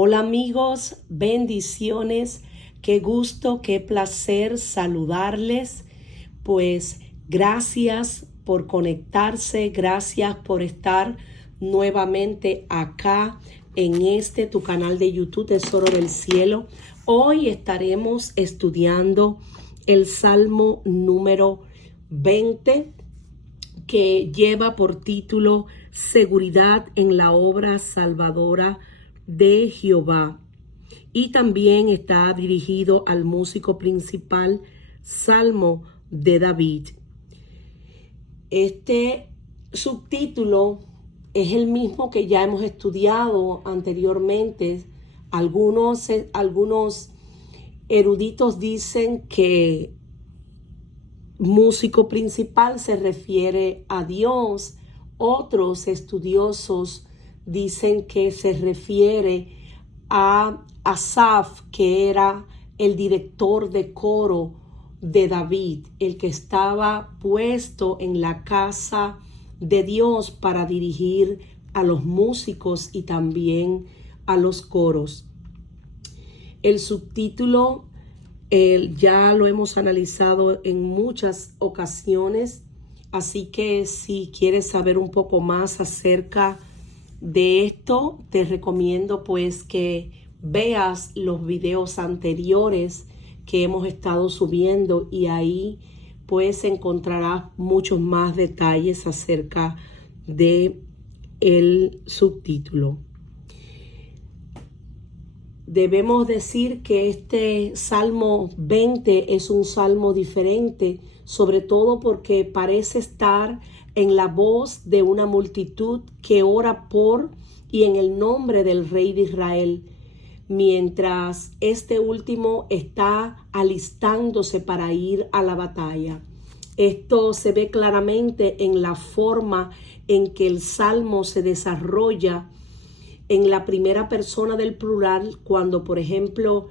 Hola amigos, bendiciones, qué gusto, qué placer saludarles. Pues gracias por conectarse, gracias por estar nuevamente acá en tu canal de YouTube Tesoro del Cielo. Hoy estaremos estudiando el Salmo número 20 que lleva por título Seguridad en la obra salvadora de Jehová, y también está dirigido al músico principal Salmo de David. Este subtítulo es el mismo que ya hemos estudiado anteriormente. Algunos eruditos dicen que músico principal se refiere a Dios. Otros estudiosos dicen que se refiere a Asaf, que era el director de coro de David, el que estaba puesto en la casa de Dios para dirigir a los músicos y también a los coros. El subtítulo ya lo hemos analizado en muchas ocasiones, así que si quieres saber un poco más acerca de esto, te recomiendo pues que veas los videos anteriores que hemos estado subiendo, y ahí pues encontrarás muchos más detalles acerca de el subtítulo. Debemos decir que este Salmo 20 es un salmo diferente, sobre todo porque parece estar en la voz de una multitud que ora por y en el nombre del Rey de Israel, mientras este último está alistándose para ir a la batalla. Esto se ve claramente en la forma en que el salmo se desarrolla en la primera persona del plural, cuando por ejemplo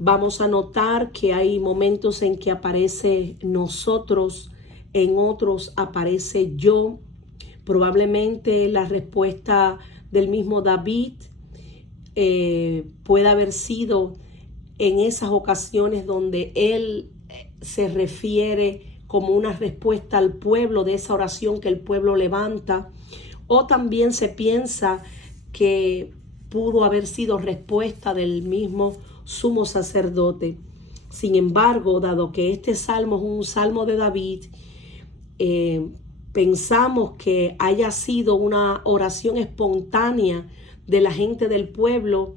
vamos a notar que hay momentos en que aparece nosotros, en otros aparece yo. Probablemente la respuesta del mismo David puede haber sido en esas ocasiones donde él se refiere como una respuesta al pueblo, de esa oración que el pueblo levanta, o también se piensa que pudo haber sido respuesta del mismo sumo sacerdote. Sin embargo, dado que este salmo es un salmo de David, pensamos que haya sido una oración espontánea de la gente del pueblo,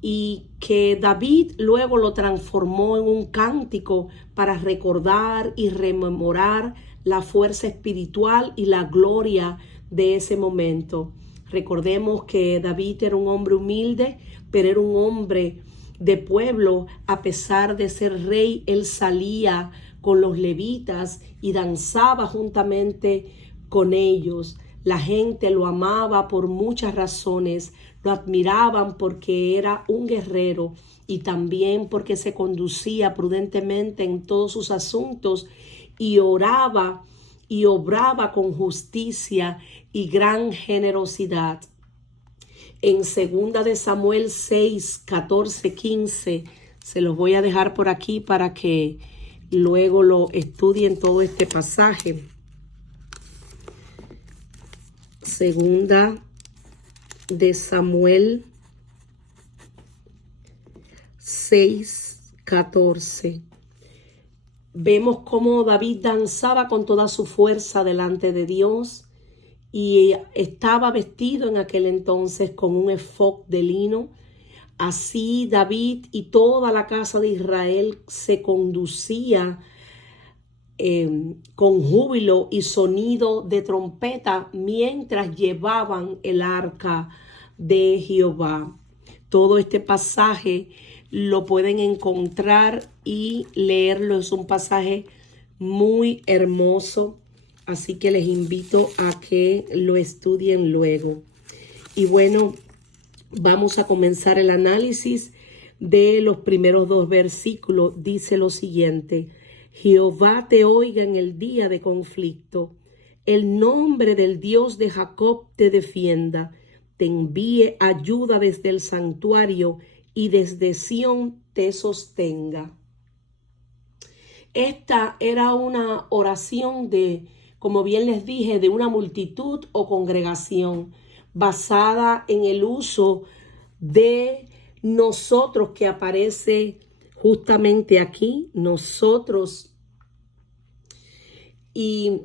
y que David luego lo transformó en un cántico para recordar y rememorar la fuerza espiritual y la gloria de ese momento. Recordemos que David era un hombre humilde, pero era un hombre de pueblo. A pesar de ser rey, él salía con los levitas y danzaba juntamente con ellos. La gente lo amaba por muchas razones. Lo admiraban porque era un guerrero y también porque se conducía prudentemente en todos sus asuntos y oraba y obraba con justicia y gran generosidad. En 2 de Samuel 6, 14, 15, se los voy a dejar por aquí para que luego lo estudien todo este pasaje. 2 de Samuel 6, 14. Vemos cómo David danzaba con toda su fuerza delante de Dios, y estaba vestido en aquel entonces con un efod de lino. Así David y toda la casa de Israel se conducía con júbilo y sonido de trompeta mientras llevaban el arca de Jehová. Todo este pasaje lo pueden encontrar y leerlo. Es un pasaje muy hermoso, así que les invito a que lo estudien luego. Y bueno, vamos a comenzar el análisis de los primeros 2 versículos. Dice lo siguiente: Jehová te oiga en el día de conflicto, el nombre del Dios de Jacob te defienda. te envíe ayuda desde el santuario y desde Sión te sostenga. Esta era una oración de, como bien les dije, de una multitud o congregación, basada en el uso de nosotros que aparece justamente aquí, nosotros. Y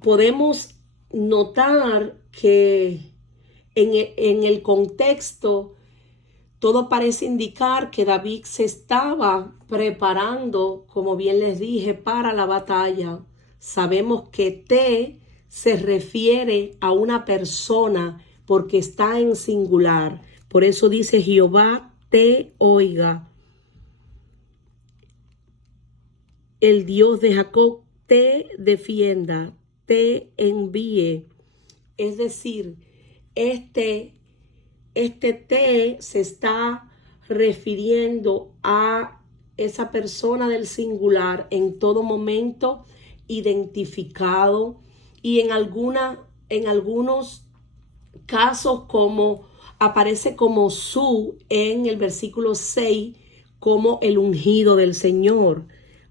podemos notar que en el contexto todo parece indicar que David se estaba preparando, como bien les dije, para la batalla. Sabemos que te se refiere a una persona porque está en singular. Por eso dice Jehová te oiga. El Dios de Jacob te defienda, te envíe. Es decir, este te se está refiriendo a esa persona del singular en todo momento, identificado, y en algunos casos como aparece como su en el versículo 6, como el ungido del Señor.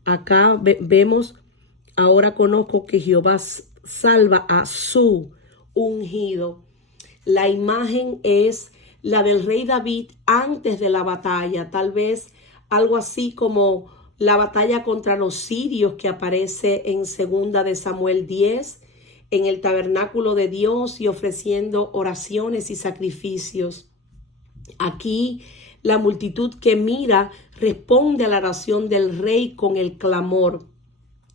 Acá vemos, ahora conozco que Jehová salva a su ungido. La imagen es la del rey David antes de la batalla, tal vez algo así como la batalla contra los sirios que aparece en 2 de Samuel 10, en el tabernáculo de Dios y ofreciendo oraciones y sacrificios. Aquí la multitud que mira responde a la oración del rey con el clamor: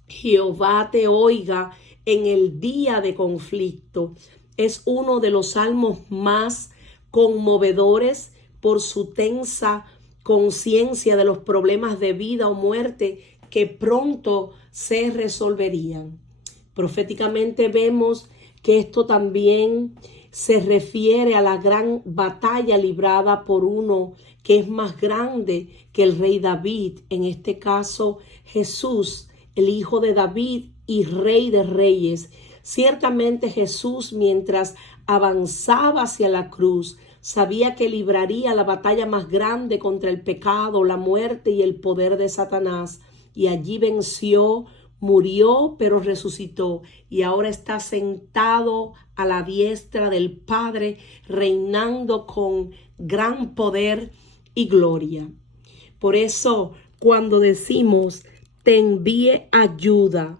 Jehová te oiga en el día de conflicto. Es uno de los salmos más conmovedores por su tensa conciencia de los problemas de vida o muerte que pronto se resolverían. Proféticamente vemos que esto también se refiere a la gran batalla librada por uno que es más grande que el rey David, en este caso Jesús, el hijo de David y rey de reyes. Ciertamente Jesús, mientras avanzaba hacia la cruz, sabía que libraría la batalla más grande contra el pecado, la muerte y el poder de Satanás, y allí venció, murió, pero resucitó, y ahora está sentado a la diestra del Padre, reinando con gran poder y gloria. Por eso, cuando decimos te envíe ayuda,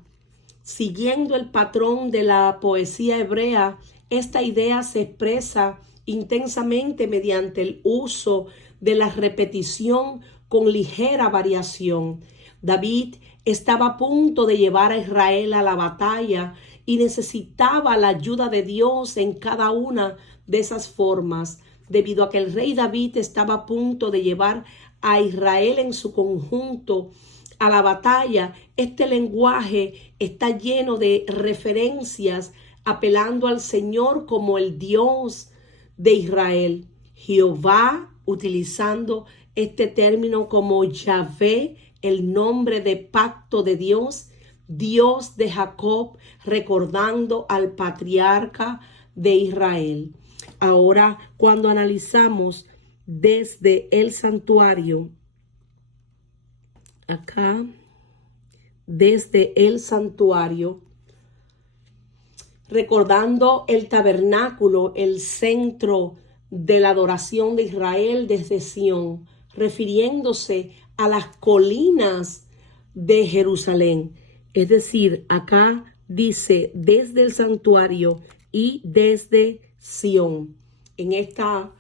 siguiendo el patrón de la poesía hebrea, esta idea se expresa intensamente mediante el uso de la repetición con ligera variación. David estaba a punto de llevar a Israel a la batalla y necesitaba la ayuda de Dios en cada una de esas formas. Debido a que el rey David estaba a punto de llevar a Israel en su conjunto a la batalla, este lenguaje está lleno de referencias apelando al Señor como el Dios de Israel. Jehová, utilizando este término como Yahvé, el nombre de pacto de Dios, Dios de Jacob, recordando al patriarca de Israel. Ahora, cuando analizamos desde el santuario, acá, desde el santuario, recordando el tabernáculo, el centro de la adoración de Israel desde Sión, refiriéndose a las colinas de Jerusalén. Es decir, acá dice desde el santuario y desde Sión. En esta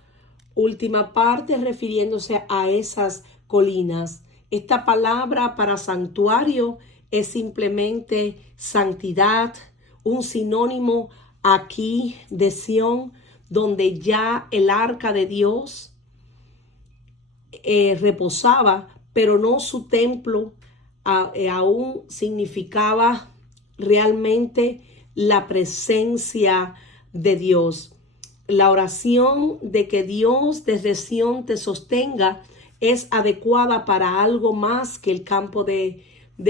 última parte refiriéndose a esas colinas. Esta palabra para santuario es simplemente santidad, un sinónimo aquí de Sión, donde ya el arca de Dios reposaba, pero no su templo aún significaba realmente la presencia de Dios. La oración de que Dios desde Sión te sostenga es adecuada para algo más que el campo de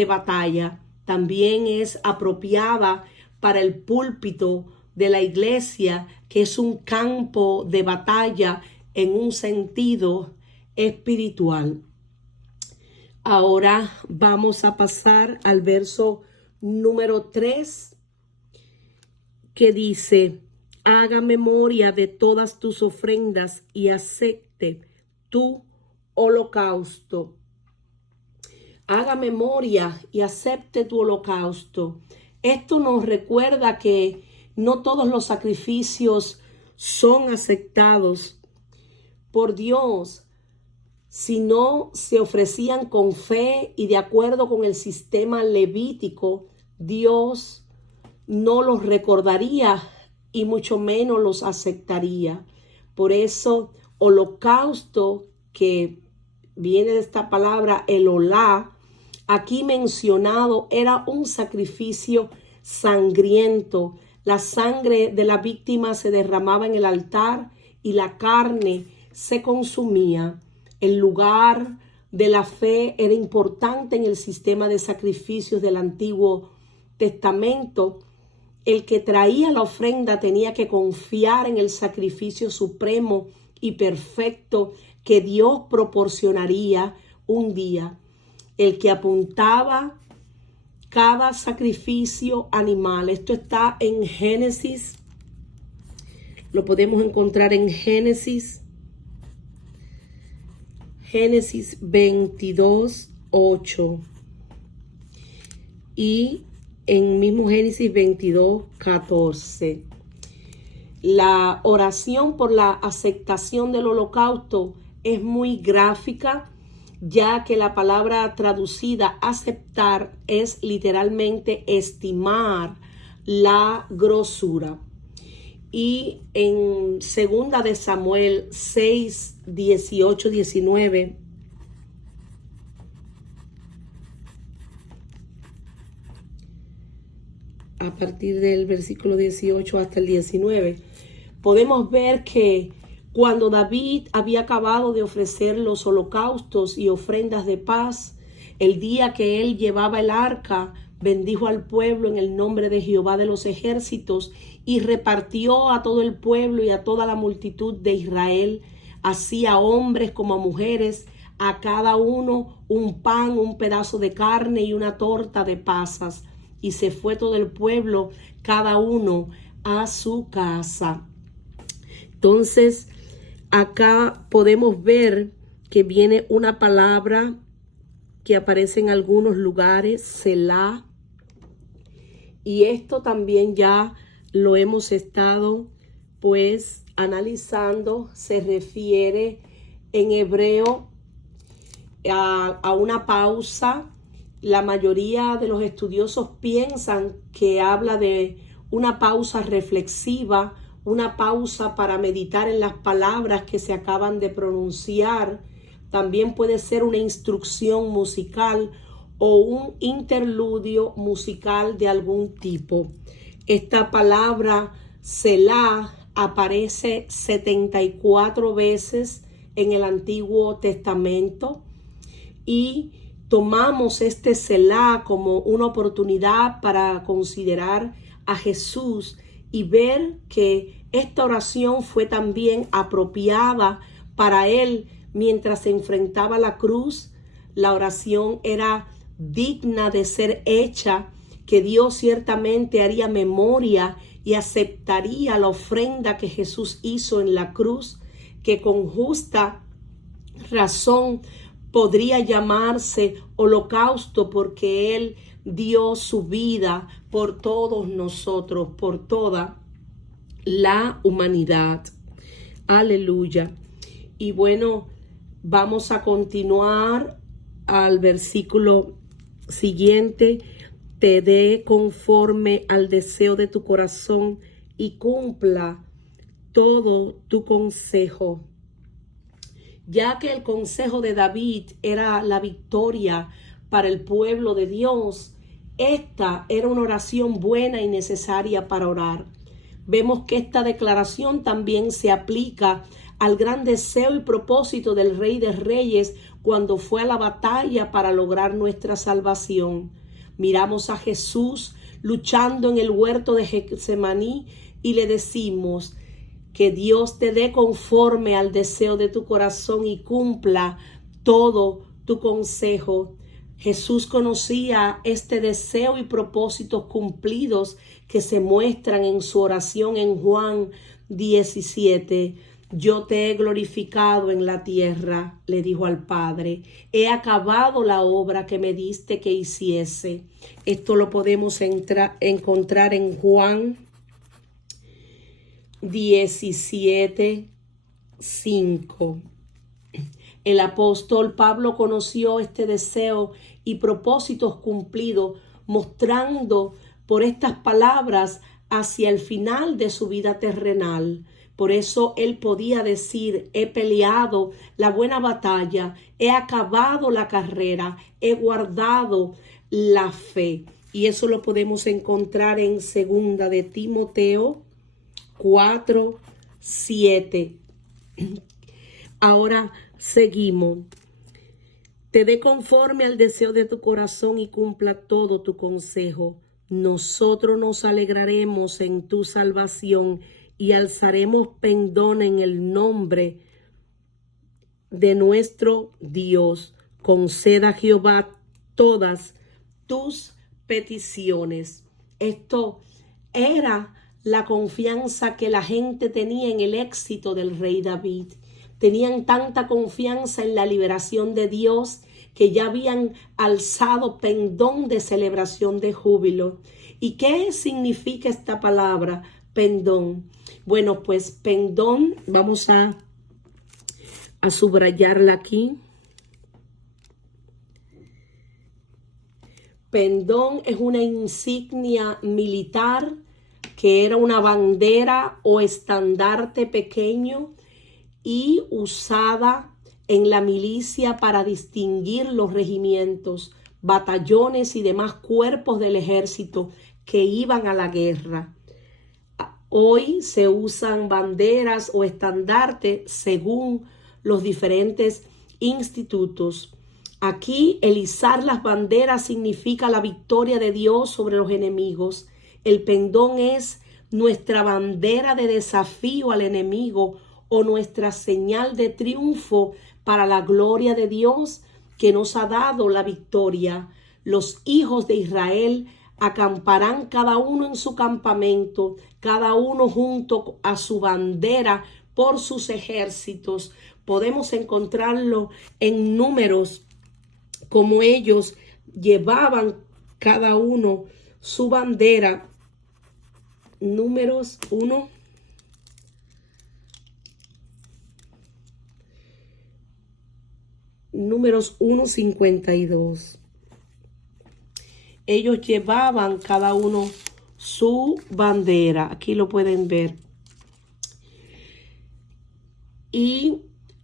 batalla. También es apropiada para el púlpito de la iglesia, que es un campo de batalla en un sentido espiritual. Ahora vamos a pasar al verso número 3, que dice: haga memoria de todas tus ofrendas y acepte tu holocausto. Haga memoria y acepte tu holocausto. Esto nos recuerda que no todos los sacrificios son aceptados por Dios, sino se ofrecían con fe y de acuerdo con el sistema levítico. Dios no los recordaría y mucho menos los aceptaría. Por eso, holocausto, que viene de esta palabra, el olá, aquí mencionado, era un sacrificio sangriento. La sangre de la víctima se derramaba en el altar y la carne se consumía. El lugar de la fe era importante en el sistema de sacrificios del Antiguo Testamento. El que traía la ofrenda tenía que confiar en el sacrificio supremo y perfecto que Dios proporcionaría un día. El que apuntaba cada sacrificio animal. Esto está en Génesis. Lo podemos encontrar en Génesis 22:8 y en mismo Génesis 22:14. La oración por la aceptación del holocausto es muy gráfica, ya que la palabra traducida aceptar es literalmente estimar la grosura. Y en 2 de Samuel 6:18-19, a partir del versículo 18 hasta el 19, podemos ver que cuando David había acabado de ofrecer los holocaustos y ofrendas de paz, el día que él llevaba el arca, bendijo al pueblo en el nombre de Jehová de los ejércitos y repartió a todo el pueblo y a toda la multitud de Israel, así a hombres como a mujeres, a cada uno un pan, un pedazo de carne y una torta de pasas. Y se fue todo el pueblo, cada uno a su casa. Entonces, acá podemos ver que viene una palabra que aparece en algunos lugares, Selah. Y esto también ya lo hemos estado pues analizando. Se refiere en hebreo a una pausa. La mayoría de los estudiosos piensan que habla de una pausa reflexiva, una pausa para meditar en las palabras que se acaban de pronunciar. También puede ser una instrucción musical o un interludio musical de algún tipo. Esta palabra Selah aparece 74 veces en el Antiguo Testamento y tomamos este Selah como una oportunidad para considerar a Jesús y ver que esta oración fue también apropiada para él mientras se enfrentaba a la cruz. La oración era digna de ser hecha, que Dios ciertamente haría memoria y aceptaría la ofrenda que Jesús hizo en la cruz, que con justa razón podría llamarse holocausto porque Él dio su vida por todos nosotros, por toda la humanidad. Aleluya. Y bueno, vamos a continuar al versículo siguiente. Te dé conforme al deseo de tu corazón y cumpla todo tu consejo. Ya que el consejo de David era la victoria para el pueblo de Dios, esta era una oración buena y necesaria para orar. Vemos que esta declaración también se aplica al gran deseo y propósito del Rey de Reyes cuando fue a la batalla para lograr nuestra salvación. Miramos a Jesús luchando en el huerto de Getsemaní y le decimos que Dios te dé conforme al deseo de tu corazón y cumpla todo tu consejo. Jesús conocía este deseo y propósitos cumplidos que se muestran en su oración en Juan 17. Yo te he glorificado en la tierra, le dijo al Padre. He acabado la obra que me diste que hiciese. Esto lo podemos encontrar en Juan 17, 5. El apóstol Pablo conoció este deseo y propósitos cumplidos, mostrando por estas palabras hacia el final de su vida terrenal. Por eso él podía decir: he peleado la buena batalla, he acabado la carrera, he guardado la fe. Y eso lo podemos encontrar en 2 de Timoteo 4, 7. Ahora seguimos. Te dé conforme al deseo de tu corazón y cumpla todo tu consejo. Nosotros nos alegraremos en tu salvación y alzaremos pendón en el nombre de nuestro Dios. Conceda a Jehová todas tus peticiones. Esto era la confianza que la gente tenía en el éxito del rey David. Tenían tanta confianza en la liberación de Dios que ya habían alzado pendón de celebración de júbilo. ¿Y qué significa esta palabra, pendón? Bueno, pues pendón, vamos a subrayarla aquí. Pendón es una insignia militar que era una bandera o estandarte pequeño y usada en la milicia para distinguir los regimientos, batallones y demás cuerpos del ejército que iban a la guerra. Hoy se usan banderas o estandartes según los diferentes institutos. Aquí el izar las banderas significa la victoria de Dios sobre los enemigos. El pendón es nuestra bandera de desafío al enemigo o nuestra señal de triunfo para la gloria de Dios que nos ha dado la victoria. Los hijos de Israel acamparán cada uno en su campamento, cada uno junto a su bandera por sus ejércitos. Podemos encontrarlo en Números, como ellos llevaban cada uno su bandera. Números 1. Números 1:52. Ellos llevaban cada uno su bandera. Aquí lo pueden ver. Y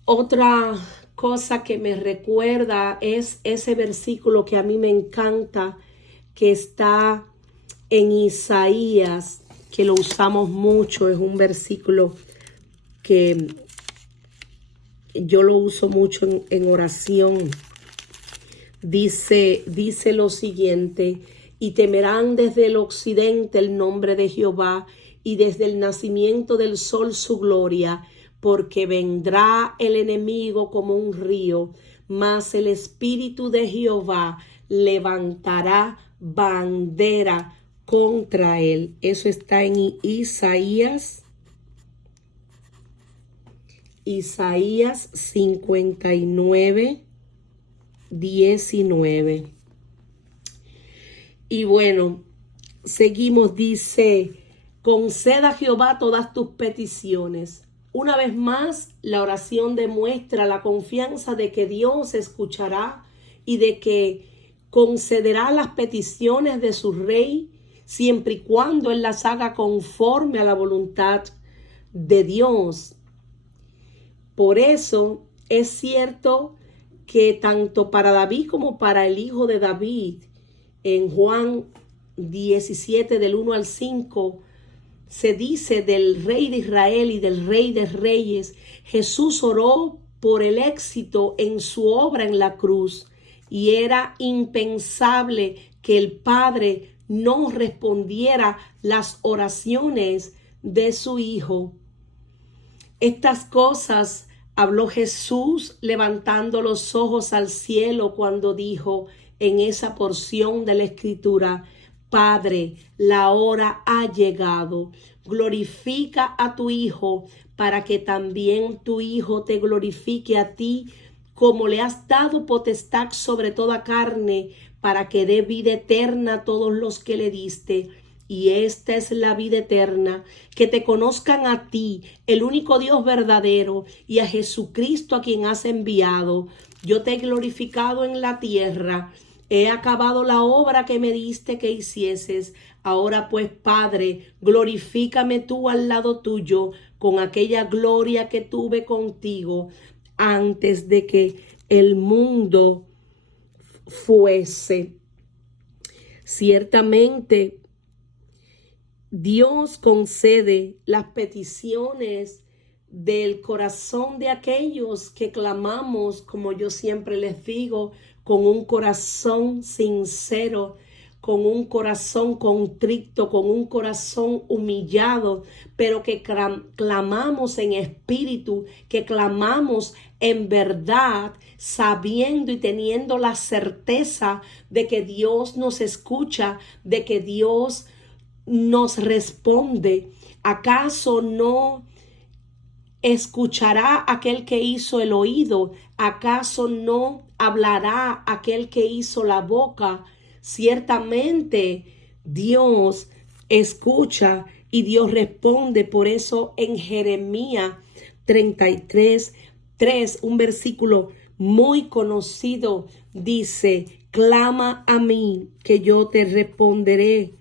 otra cosa que me recuerda es ese versículo que a mí me encanta, que está en Isaías, que lo usamos mucho. Es un versículo que yo lo uso mucho en oración. Dice lo siguiente: y temerán desde el occidente el nombre de Jehová, y desde el nacimiento del sol su gloria, porque vendrá el enemigo como un río, mas el Espíritu de Jehová levantará bandera contra él. Eso está en Isaías 59, 19. Y bueno, seguimos. Dice: conceda a Jehová todas tus peticiones. Una vez más, la oración demuestra la confianza de que Dios escuchará y de que concederá las peticiones de su rey, siempre y cuando él las haga conforme a la voluntad de Dios. Por eso es cierto que tanto para David como para el hijo de David, en Juan 17 del 1 al 5, se dice del rey de Israel y del rey de reyes. Jesús oró por el éxito en su obra en la cruz, y era impensable que el Padre no respondiera las oraciones de su Hijo. Estas cosas habló Jesús levantando los ojos al cielo cuando dijo en esa porción de la Escritura: Padre, la hora ha llegado. Glorifica a tu Hijo para que también tu Hijo te glorifique a ti, como le has dado potestad sobre toda carne, para que dé vida eterna a todos los que le diste. Y esta es la vida eterna, que te conozcan a ti, el único Dios verdadero, y a Jesucristo a quien has enviado. Yo te he glorificado en la tierra. He acabado la obra que me diste que hicieses. Ahora pues, Padre, glorifícame tú al lado tuyo con aquella gloria que tuve contigo antes de que el mundo fuese. Ciertamente, Dios concede las peticiones del corazón de aquellos que clamamos, como yo siempre les digo, con un corazón sincero, con un corazón contrito, con un corazón humillado, pero que clamamos en espíritu, que clamamos en verdad, sabiendo y teniendo la certeza de que Dios nos escucha, de que Dios nos responde. ¿Acaso no escuchará aquel que hizo el oído? ¿Acaso no hablará aquel que hizo la boca? Ciertamente Dios escucha y Dios responde. Por eso en Jeremías 33:3, un versículo muy conocido, dice: clama a mí, que yo te responderé.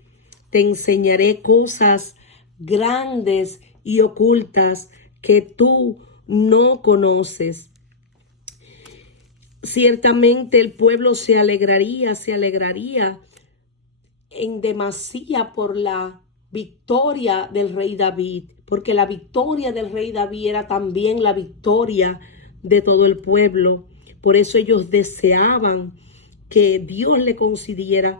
Te enseñaré cosas grandes y ocultas que tú no conoces. Ciertamente el pueblo se alegraría en demasía por la victoria del rey David, porque la victoria del rey David era también la victoria de todo el pueblo. Por eso ellos deseaban que Dios le concediera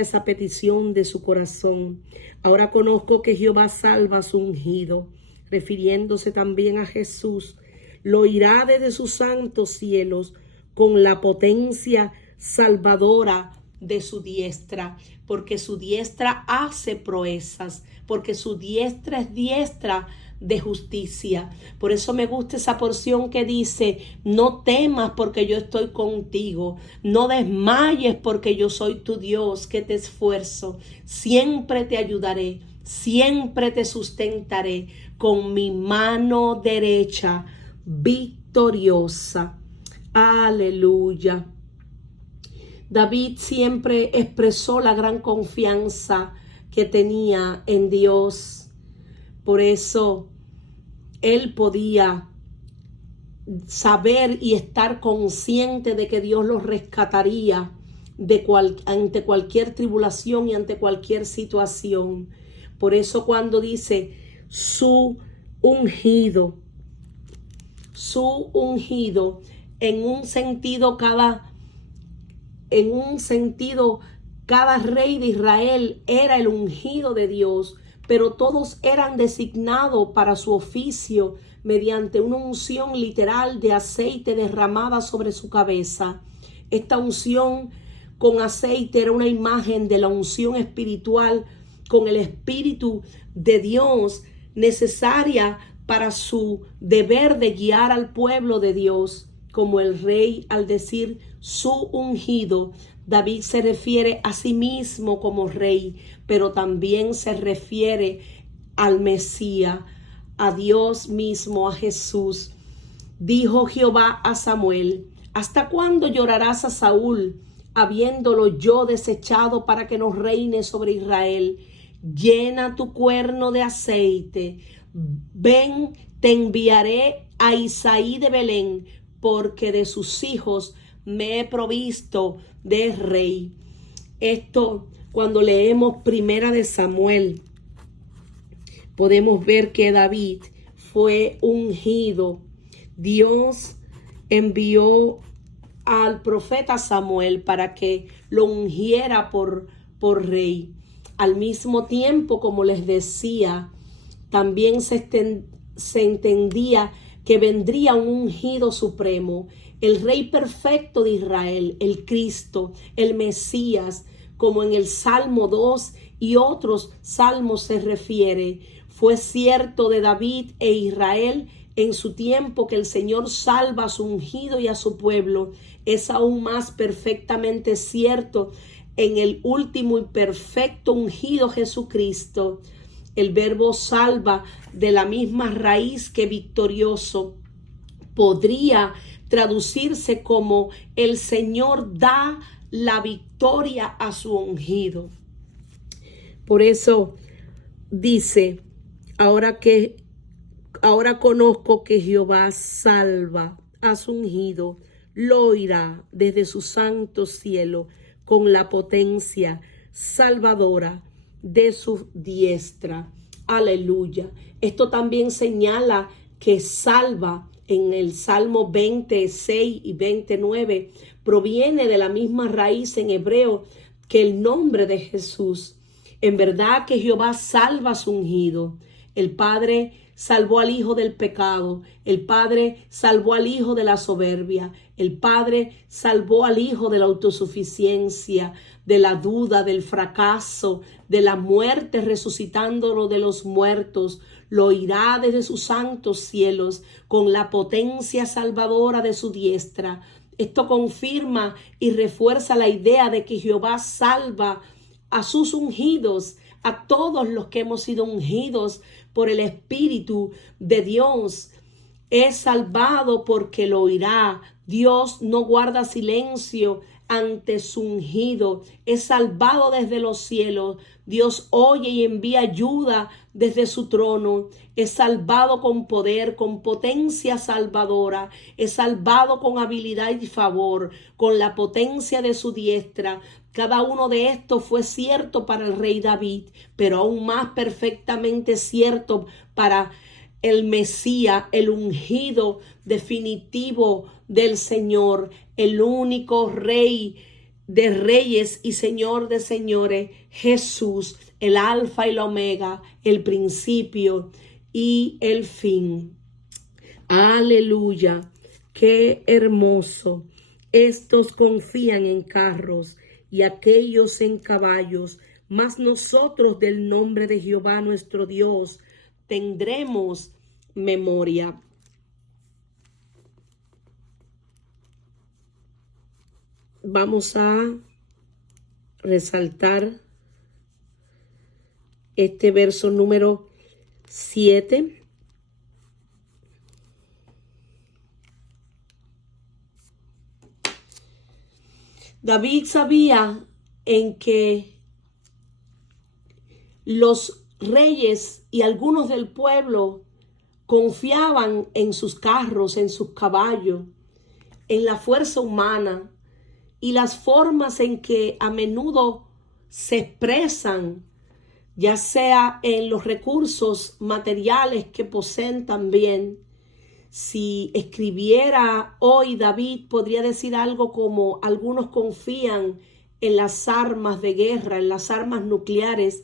esa petición de su corazón. Ahora conozco que Jehová salva a su ungido, refiriéndose también a Jesús. Lo irá desde sus santos cielos con la potencia salvadora de su diestra, porque su diestra hace proezas, porque su diestra es diestra de justicia. Por eso me gusta esa porción que dice: no temas porque yo estoy contigo, no desmayes porque yo soy tu Dios que te esfuerzo, siempre te ayudaré, siempre te sustentaré con mi mano derecha victoriosa. Aleluya. David siempre expresó la gran confianza que tenía en Dios. Por eso él podía saber y estar consciente de que Dios los rescataría ante cualquier tribulación y ante cualquier situación. Por eso cuando dice su ungido, en un sentido cada rey de Israel era el ungido de Dios, pero todos eran designados para su oficio mediante una unción literal de aceite derramada sobre su cabeza. Esta unción con aceite era una imagen de la unción espiritual con el Espíritu de Dios necesaria para su deber de guiar al pueblo de Dios. Como el rey, al decir su ungido, David se refiere a sí mismo como rey, pero también se refiere al Mesías, a Dios mismo, a Jesús. Dijo Jehová a Samuel: ¿hasta cuándo llorarás a Saúl, habiéndolo yo desechado para que no reine sobre Israel? Llena tu cuerno de aceite. Ven, te enviaré a Isaí de Belén, porque de sus hijos me he provisto de rey. Esto, cuando leemos Primera de Samuel, podemos ver que David fue ungido. Dios envió al profeta Samuel para que lo ungiera por rey. Al mismo tiempo, como les decía, también se entendía que vendría un ungido supremo, el Rey perfecto de Israel, el Cristo, el Mesías, como en el Salmo 2 y otros salmos se refiere. Fue cierto de David e Israel en su tiempo que el Señor salva a su ungido y a su pueblo. Es aún más perfectamente cierto en el último y perfecto ungido Jesucristo. El verbo salva, de la misma raíz que victorioso, podría traducirse como el Señor da la victoria a su ungido. Por eso dice, ahora conozco que Jehová salva a su ungido, lo oirá desde su santo cielo con la potencia salvadora de su diestra. Aleluya. Esto también señala que salva en el Salmo 26 y 29 proviene de la misma raíz en hebreo que el nombre de Jesús. En verdad que Jehová salva a su ungido. El Padre salvó al hijo del pecado. El Padre salvó al hijo de la soberbia. El Padre salvó al hijo de la autosuficiencia, de la duda, del fracaso, de la muerte, resucitándolo de los muertos. Lo oirá desde sus santos cielos con la potencia salvadora de su diestra. Esto confirma y refuerza la idea de que Jehová salva a sus ungidos, a todos los que hemos sido ungidos por el Espíritu de Dios. Es salvado porque lo oirá. Dios no guarda silencio ante su ungido. Es salvado desde los cielos. Dios oye y envía ayuda desde su trono. Es salvado con poder, con potencia salvadora. Es salvado con habilidad y favor, con la potencia de su diestra. Cada uno de estos fue cierto para el rey David, pero aún más perfectamente cierto para el Mesías, el ungido definitivo del Señor, el único Rey de reyes y Señor de señores, Jesús, el Alfa y la Omega, el principio y el fin. Aleluya, qué hermoso. Estos confían en carros y aquellos en caballos, mas nosotros del nombre de Jehová nuestro Dios tendremos memoria. Vamos a resaltar este verso número 7. David sabía en que los reyes y algunos del pueblo confiaban en sus carros, en sus caballos, en la fuerza humana y las formas en que a menudo se expresan, ya sea en los recursos materiales que poseen también. Si escribiera hoy David, podría decir algo como: algunos confían en las armas de guerra, en las armas nucleares,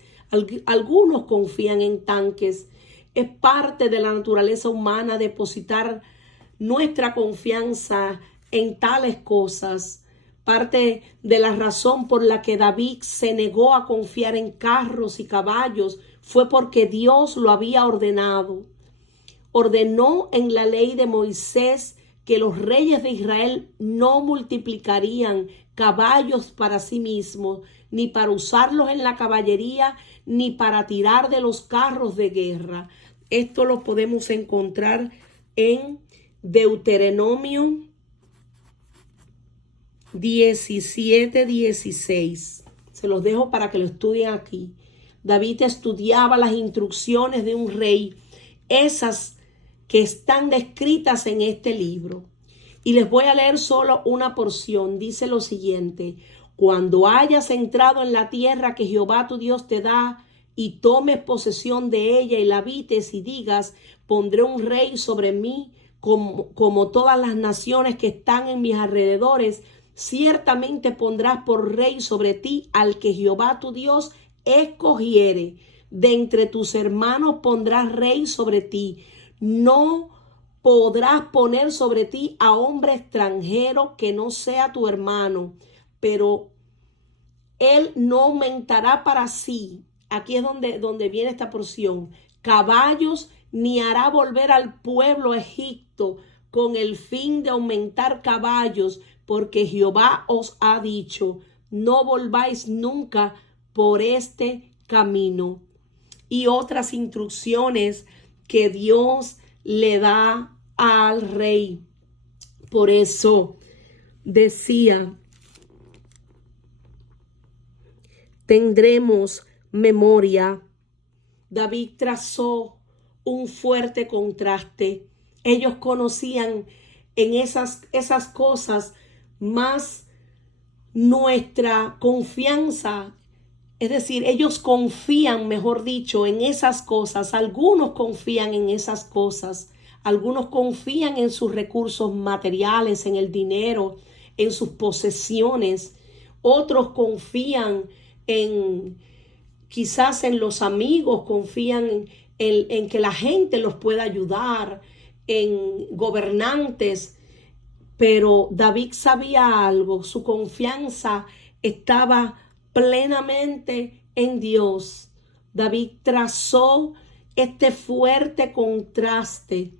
algunos confían en tanques. Es parte de la naturaleza humana depositar nuestra confianza en tales cosas. Parte de la razón por la que David se negó a confiar en carros y caballos fue porque Dios lo había ordenado. Ordenó en la ley de Moisés que los reyes de Israel no multiplicarían caballos para sí mismos, ni para usarlos en la caballería, ni para tirar de los carros de guerra. Esto lo podemos encontrar en Deuteronomio 17:16. Se los dejo para que lo estudien aquí. David estudiaba las instrucciones de un rey, esas que están descritas en este libro. Y les voy a leer solo una porción. Dice lo siguiente: cuando hayas entrado en la tierra que Jehová tu Dios te da, y tomes posesión de ella y la habites, y digas: pondré un rey sobre mí como todas las naciones que están en mis alrededores, ciertamente pondrás por rey sobre ti al que Jehová tu Dios escogiere de entre tus hermanos pondrás rey sobre ti. No podrás poner sobre ti a hombre extranjero que no sea tu hermano, pero él no aumentará para sí. Aquí es donde viene esta porción. Caballos, ni hará volver al pueblo a Egipto con el fin de aumentar caballos, porque Jehová os ha dicho, no volváis nunca por este camino. Y otras instrucciones que Dios le da al rey. Por eso decía, tendremos memoria. David trazó un fuerte contraste. Ellos conocían en esas cosas más nuestra confianza. Es decir, ellos confían, mejor dicho, en esas cosas. Algunos confían en esas cosas. Algunos confían en sus recursos materiales, en el dinero, en sus posesiones. Otros confían quizás en los amigos, confían en que la gente los pueda ayudar, en gobernantes. Pero David sabía algo, su confianza estaba plenamente en Dios. David trazó este fuerte contraste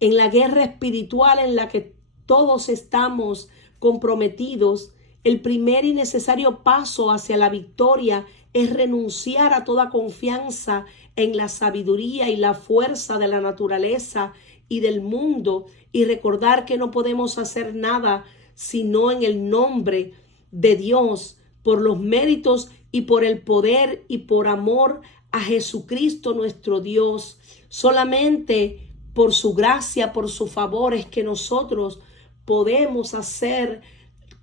en la guerra espiritual en la que todos estamos comprometidos. El primer y necesario paso hacia la victoria es renunciar a toda confianza en la sabiduría y la fuerza de la naturaleza y del mundo, y recordar que no podemos hacer nada sino en el nombre de Dios, por los méritos y por el poder y por amor a Jesucristo nuestro Dios. Solamente por su gracia, por su favor es que nosotros podemos hacer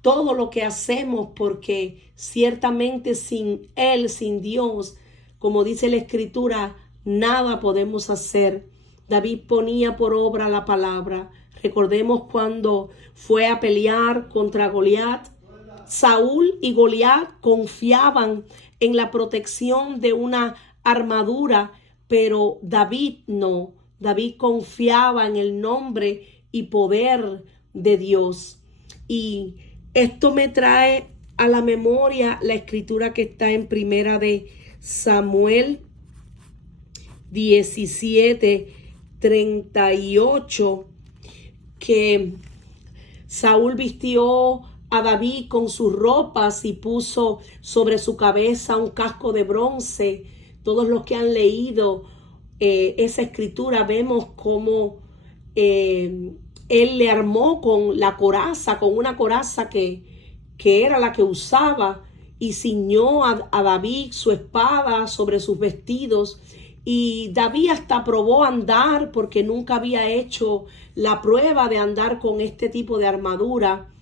todo lo que hacemos, porque ciertamente sin Él, sin Dios, como dice la Escritura, nada podemos hacer. David ponía por obra la palabra. Recordemos cuando fue a pelear contra Goliat. Saúl y Goliat confiaban en la protección de una armadura, pero David no. David confiaba en el nombre y poder de Dios. Y esto me trae a la memoria la escritura que está en Primera de Samuel 17:38, que Saúl vistió a David con sus ropas y puso sobre su cabeza un casco de bronce. Todos los que han leído esa escritura vemos cómo él le armó con la coraza, con una coraza que era la que usaba, y ciñó a David su espada sobre sus vestidos. Y David hasta probó andar, porque nunca había hecho la prueba de andar con este tipo de armadura.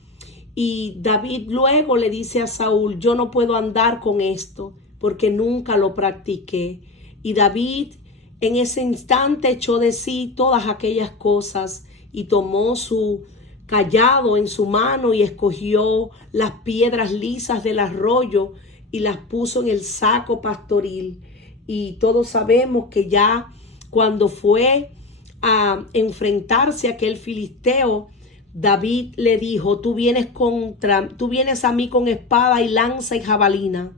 Y David luego le dice a Saúl, yo no puedo andar con esto porque nunca lo practiqué. Y David en ese instante echó de sí todas aquellas cosas y tomó su cayado en su mano y escogió las piedras lisas del arroyo y las puso en el saco pastoril. Y todos sabemos que ya cuando fue a enfrentarse a aquel filisteo, David le dijo, tú vienes a mí con espada y lanza y jabalina,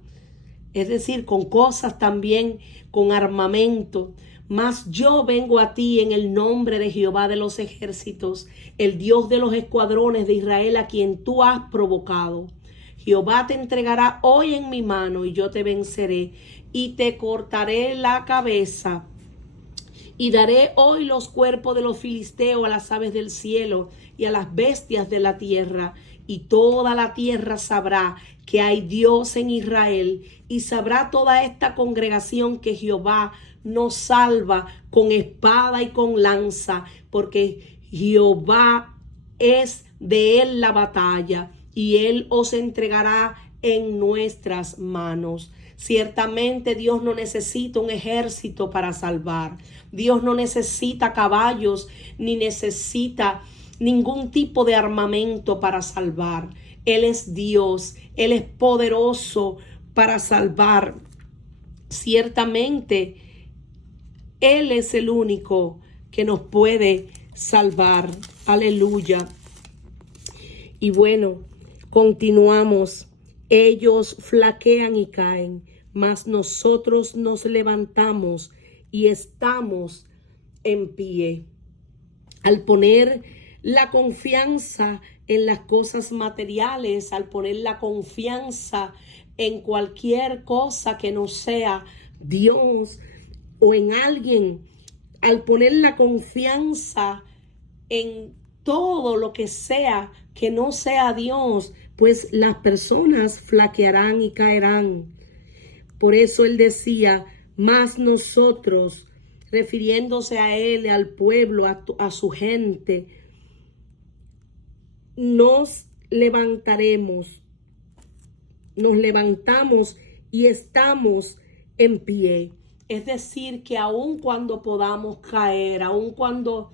es decir, con cosas también, con armamento, mas yo vengo a ti en el nombre de Jehová de los ejércitos, el Dios de los escuadrones de Israel, a quien tú has provocado. Jehová te entregará hoy en mi mano y yo te venceré y te cortaré la cabeza. Y daré hoy los cuerpos de los filisteos a las aves del cielo y a las bestias de la tierra. Y toda la tierra sabrá que hay Dios en Israel. Y sabrá toda esta congregación que Jehová nos salva con espada y con lanza. Porque Jehová es de él la batalla. Y él os entregará en nuestras manos. Ciertamente Dios no necesita un ejército para salvar. Dios no necesita caballos ni necesita ningún tipo de armamento para salvar. Él es Dios, Él es poderoso para salvar. ciertamente Él es el único que nos puede salvar. Aleluya. Y bueno, continuamos. Ellos flaquean y caen, mas nosotros nos levantamos y estamos en pie. Al poner la confianza en las cosas materiales, al poner la confianza en cualquier cosa que no sea Dios o en alguien, al poner la confianza en todo lo que sea que no sea Dios, pues las personas flaquearán y caerán. Por eso él decía, más nosotros, refiriéndose a él, al pueblo, a su gente, nos levantamos y estamos en pie. Es decir, que aun cuando podamos caer, aun cuando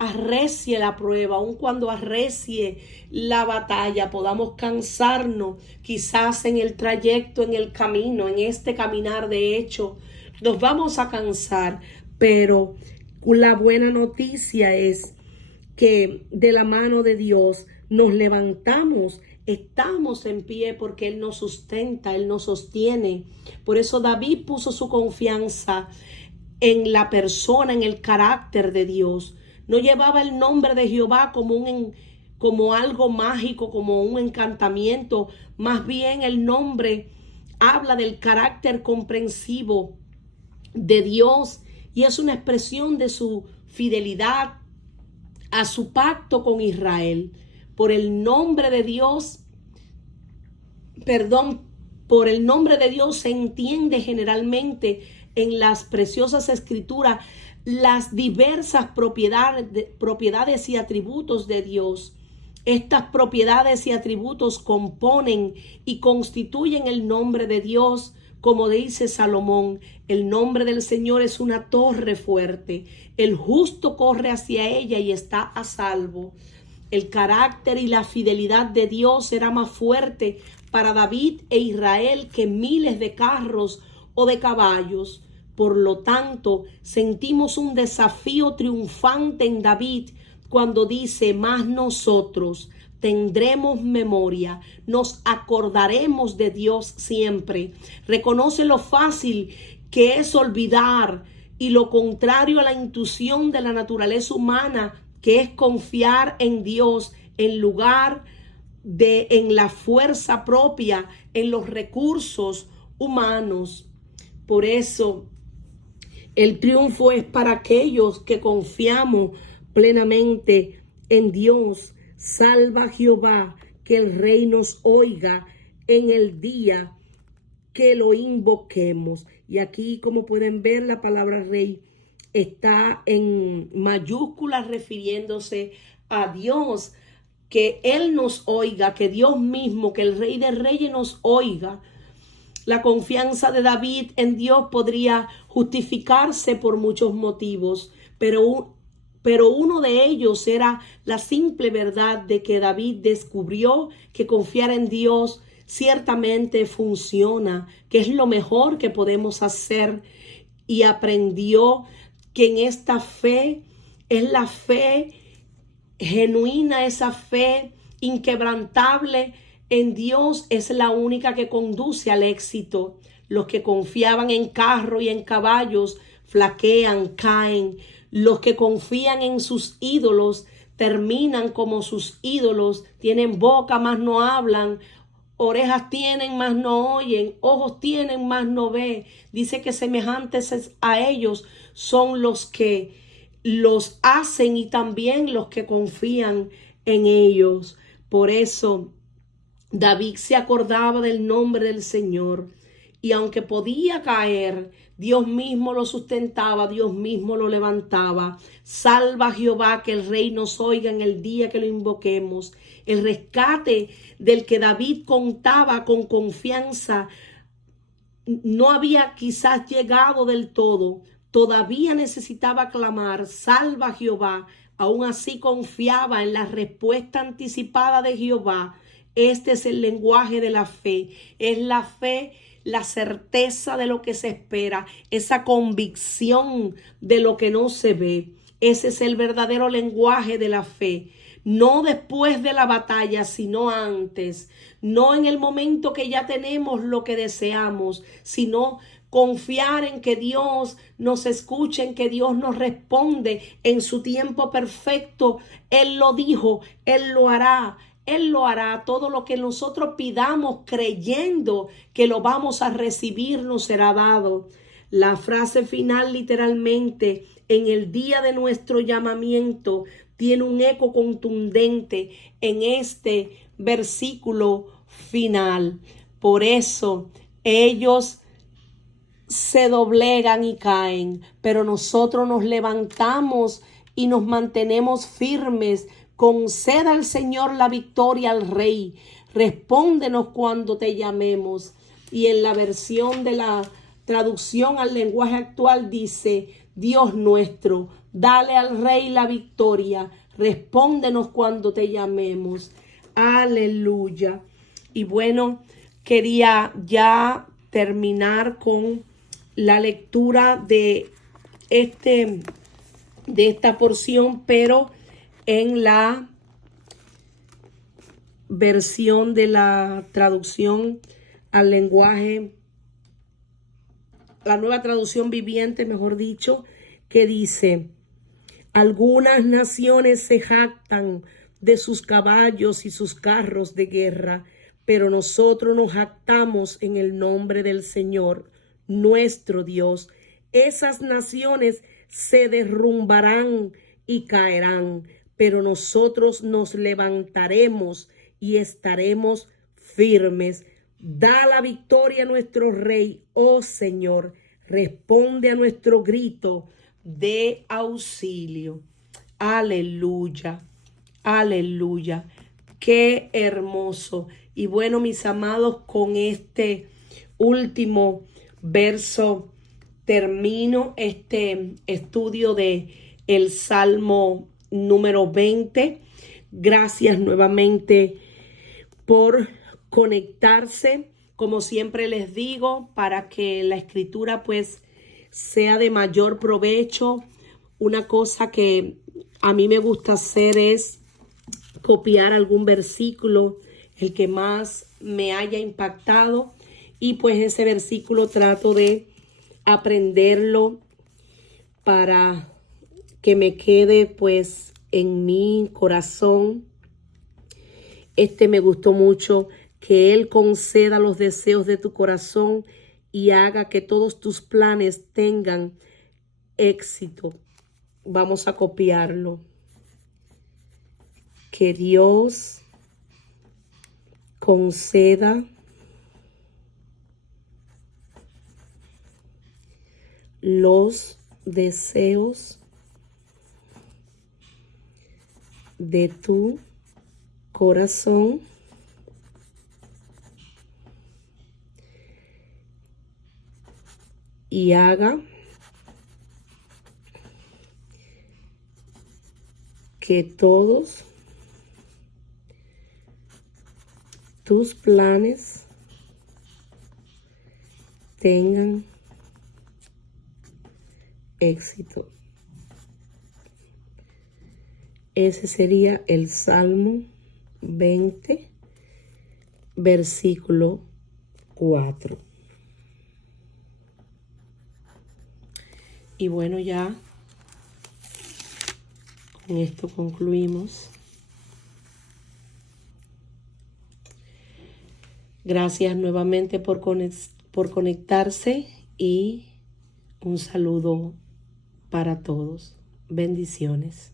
arrecie la prueba, aun cuando arrecie la batalla, podamos cansarnos quizás en el trayecto, en el camino, en este caminar, de hecho, nos vamos a cansar, pero la buena noticia es que de la mano de Dios nos levantamos, estamos en pie porque Él nos sustenta, Él nos sostiene. Por eso David puso su confianza en la persona, en el carácter de Dios. No llevaba el nombre de Jehová como algo mágico, como un encantamiento. Más bien el nombre habla del carácter comprensivo de Dios y es una expresión de su fidelidad a su pacto con Israel. Por el nombre de Dios, por el nombre de Dios se entiende generalmente en las preciosas escrituras las diversas propiedades y atributos de Dios. Estas propiedades y atributos componen y constituyen el nombre de Dios. Como dice Salomón, el nombre del Señor es una torre fuerte. El justo corre hacia ella y está a salvo. El carácter y la fidelidad de Dios era más fuerte para David e Israel que miles de carros o de caballos. Por lo tanto, sentimos un desafío triunfante en David cuando dice, más nosotros tendremos memoria, nos acordaremos de Dios siempre. Reconoce lo fácil que es olvidar y lo contrario a la intuición de la naturaleza humana, que es confiar en Dios en lugar de en la fuerza propia, en los recursos humanos. Por eso, el triunfo es para aquellos que confiamos plenamente en Dios. Salva Jehová, que el rey nos oiga en el día que lo invoquemos. Y aquí, como pueden ver, la palabra rey está en mayúsculas refiriéndose a Dios, que Él nos oiga, que Dios mismo, que el Rey de Reyes nos oiga. La confianza de David en Dios podría justificarse por muchos motivos, pero uno de ellos era la simple verdad de que David descubrió que confiar en Dios ciertamente funciona, que es lo mejor que podemos hacer, y aprendió que en esta fe es la fe genuina, esa fe inquebrantable en Dios es la única que conduce al éxito. Los que confiaban en carros y en caballos flaquean, caen. Los que confían en sus ídolos terminan como sus ídolos. Tienen boca, mas no hablan. Orejas tienen, mas no oyen. Ojos tienen, mas no ven. Dice que semejantes a ellos son los que los hacen y también los que confían en ellos. Por eso David se acordaba del nombre del Señor, y aunque podía caer, Dios mismo lo sustentaba, Dios mismo lo levantaba. Salva Jehová, que el rey nos oiga en el día que lo invoquemos. El rescate del que David contaba con confianza no había quizás llegado del todo. Todavía necesitaba clamar, salva Jehová. Aún así confiaba en la respuesta anticipada de Jehová. Este es el lenguaje de la fe. Es la fe la certeza de lo que se espera, esa convicción de lo que no se ve. Ese es el verdadero lenguaje de la fe. No después de la batalla, sino antes. No en el momento que ya tenemos lo que deseamos, sino confiar en que Dios nos escuche, en que Dios nos responde en su tiempo perfecto. Él lo dijo, Él lo hará. Él lo hará. Todo lo que nosotros pidamos creyendo que lo vamos a recibir nos será dado. La frase final literalmente en el día de nuestro llamamiento tiene un eco contundente en este versículo final. Por eso ellos se doblegan y caen, pero nosotros nos levantamos y nos mantenemos firmes. Conceda al Señor la victoria al Rey. Respóndenos cuando te llamemos. Y en la versión de la traducción al lenguaje actual dice: Dios nuestro, dale al Rey la victoria. Respóndenos cuando te llamemos. Aleluya. Y bueno, quería ya terminar con la lectura de esta porción, pero en la versión de la traducción al lenguaje, la nueva traducción viviente, mejor dicho, que dice: algunas naciones se jactan de sus caballos y sus carros de guerra, pero nosotros nos jactamos en el nombre del Señor, nuestro Dios. Esas naciones se derrumbarán y caerán, pero nosotros nos levantaremos y estaremos firmes. Da la victoria a nuestro Rey, oh Señor. Responde a nuestro grito de auxilio. Aleluya, aleluya. Qué hermoso. Y bueno, mis amados, con este último verso termino este estudio de el Salmo número 20. Gracias nuevamente por conectarse. Como siempre les digo, para que la escritura pues sea de mayor provecho, una cosa que a mí me gusta hacer es copiar algún versículo, el que más me haya impactado, y pues ese versículo trato de aprenderlo para que me quede pues en mi corazón. Me gustó mucho: que Él conceda los deseos de tu corazón y haga que todos tus planes tengan éxito. Vamos a copiarlo. Que Dios conceda los deseos de tu corazón y haga que todos tus planes tengan éxito. Ese sería el Salmo 20, versículo 4. Y bueno, ya con esto concluimos. Gracias nuevamente por conectarse y un saludo para todos. Bendiciones.